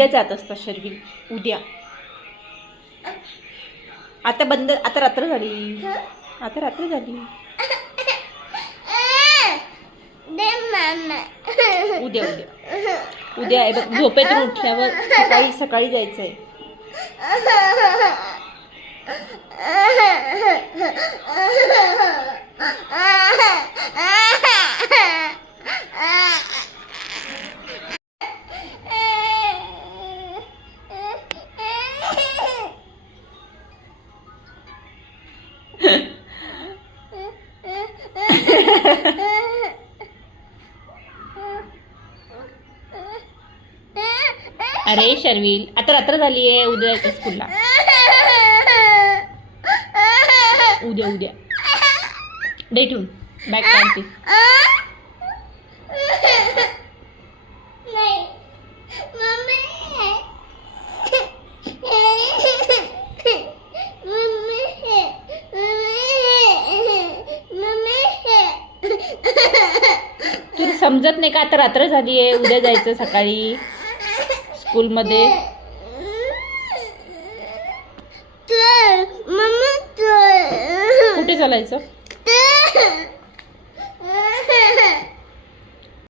उद्या जात असतात शर्विल, उद्या. आता बंद, आता रात्र झाली, आता रात्र झाली. उद्या उद्या उद्या आहे बघ, झोपेतून उठल्यावर सकाळी सकाळी जायचंय. अरे शर्विल, आता रात्र झाली आहे, उद्या जायचं स्कूलला. उद्या उद्या डे ठेवून बॅग काढते. तुला समजत नाही का? आता रात्र झाली आहे, उद्या जायचं सकाळी स्कूलमध्ये. कुठे चालायचं?